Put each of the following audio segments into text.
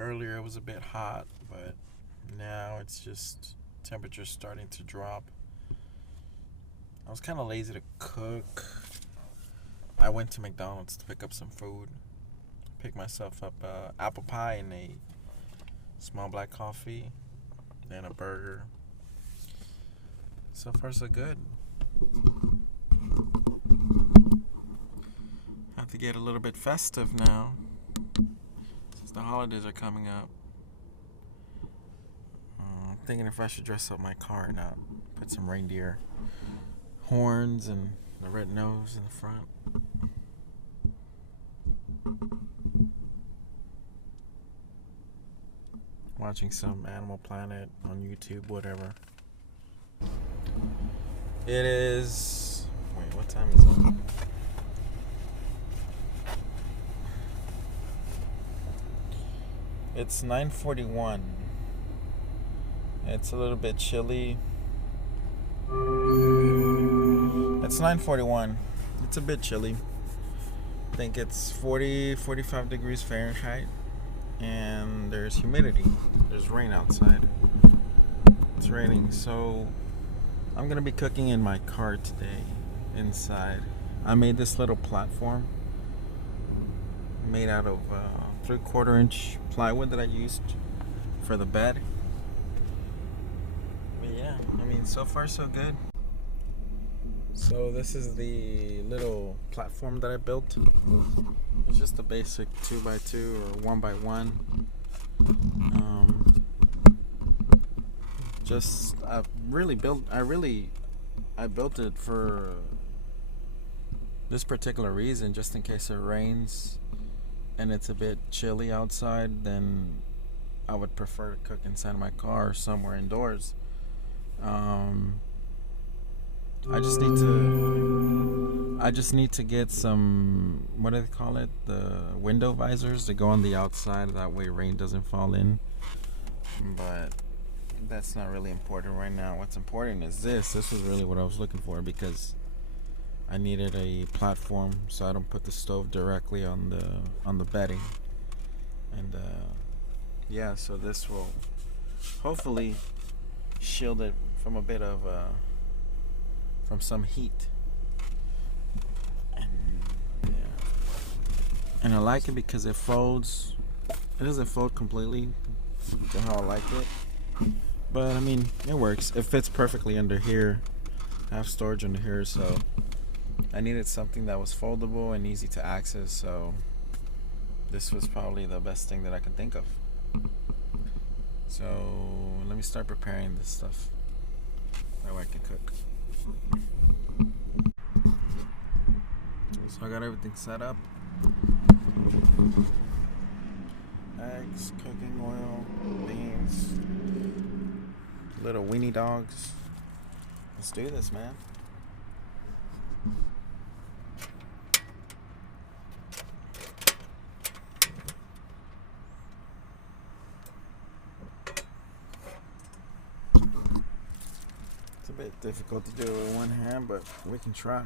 Earlier it was a bit hot, but now it's just temperature's starting to drop. I was kind of lazy to cook. I went to McDonald's to pick up some food. Picked myself up apple pie and a small black coffee, and a burger. So far, so good. Have to get a little bit festive now, since the holidays are coming up. Thinking if I should dress up my car or not. Put some reindeer horns and the red nose in the front. Watching some Animal Planet on YouTube, whatever. It is. Wait, what time is it? It's 9:41. It's a little bit chilly. It's 9:41. It's a bit chilly. I think it's 45 degrees Fahrenheit. And there's humidity. There's rain outside. It's raining, so I'm going to be cooking in my car today inside. I made this little platform made out of 3/4 inch plywood that I used for the bed. But yeah, I mean, so far so good. So this is the little platform that I built. It's just a basic 2x2 or 1x1. I built it for this particular reason, just in case it rains and it's a bit chilly outside, then I would prefer to cook inside my car or somewhere indoors. I just need to get some, what do they call it? The window visors to go on the outside. That way rain doesn't fall in. But that's not really important right now. What's important is this. This was really what I was looking for, because I needed a platform so I don't put the stove directly on the bedding. And yeah, so this will hopefully shield it from a bit of from some heat. And I like it because it folds. It doesn't fold completely to how I like it, but I mean, it works. It fits perfectly under here. I have storage under here, so I needed something that was foldable and easy to access, so this was probably the best thing that I could think of. So let me start preparing this stuff. That way I can cook. So I got everything set up. Eggs, cooking oil, beans, little weenie dogs. Let's do this, man. It's a bit difficult to do it with one hand, but we can try.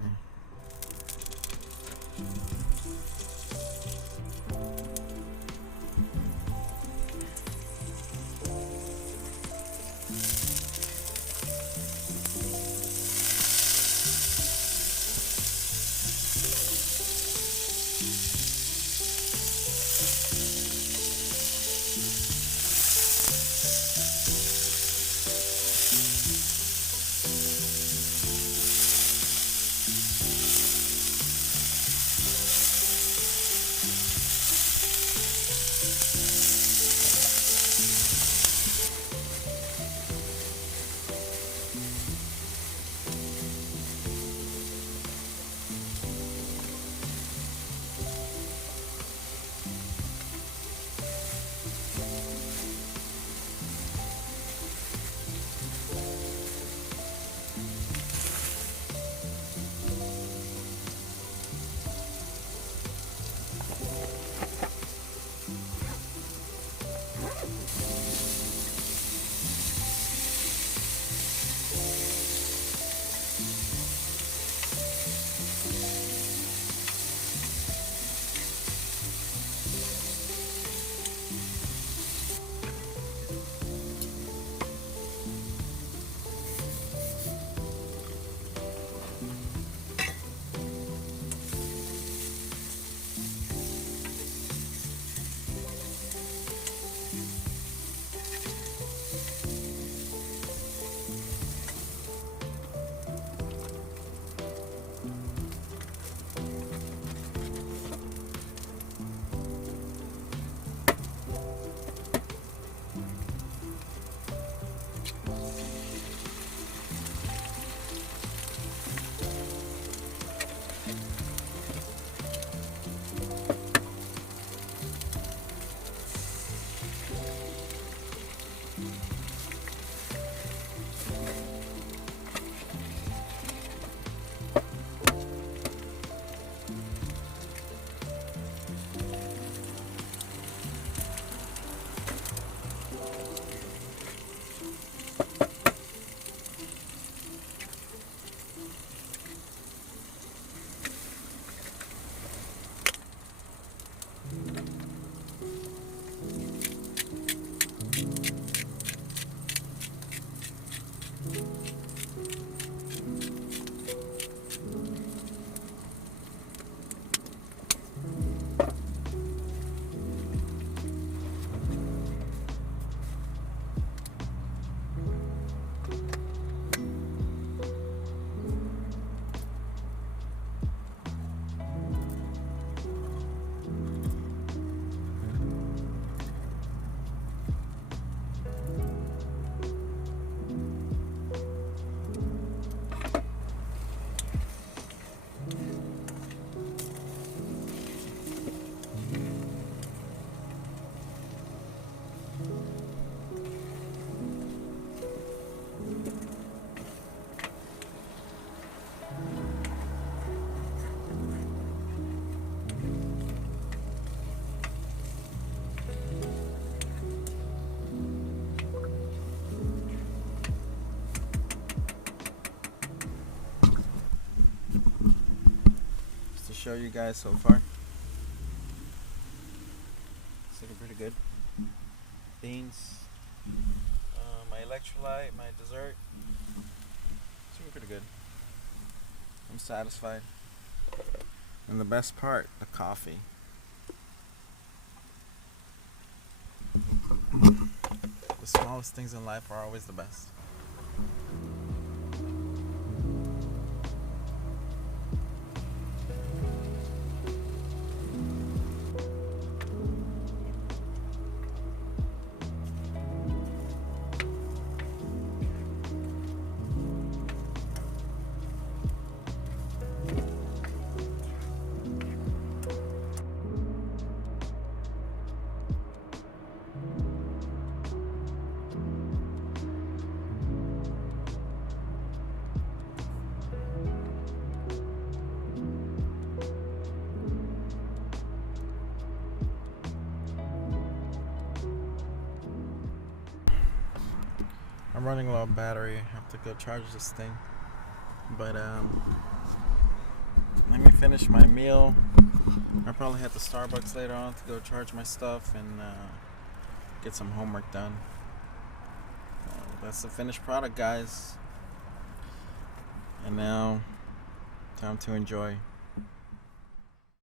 show you guys so far. It's looking pretty good. Beans, my electrolyte, my dessert. It's looking pretty good. I'm satisfied. And the best part, the coffee. The smallest things in life are always the best. I'm running low on battery. I have to go charge this thing. But let me finish my meal. I'll probably head to Starbucks later on to go charge my stuff and get some homework done. That's the finished product, guys. And now, time to enjoy.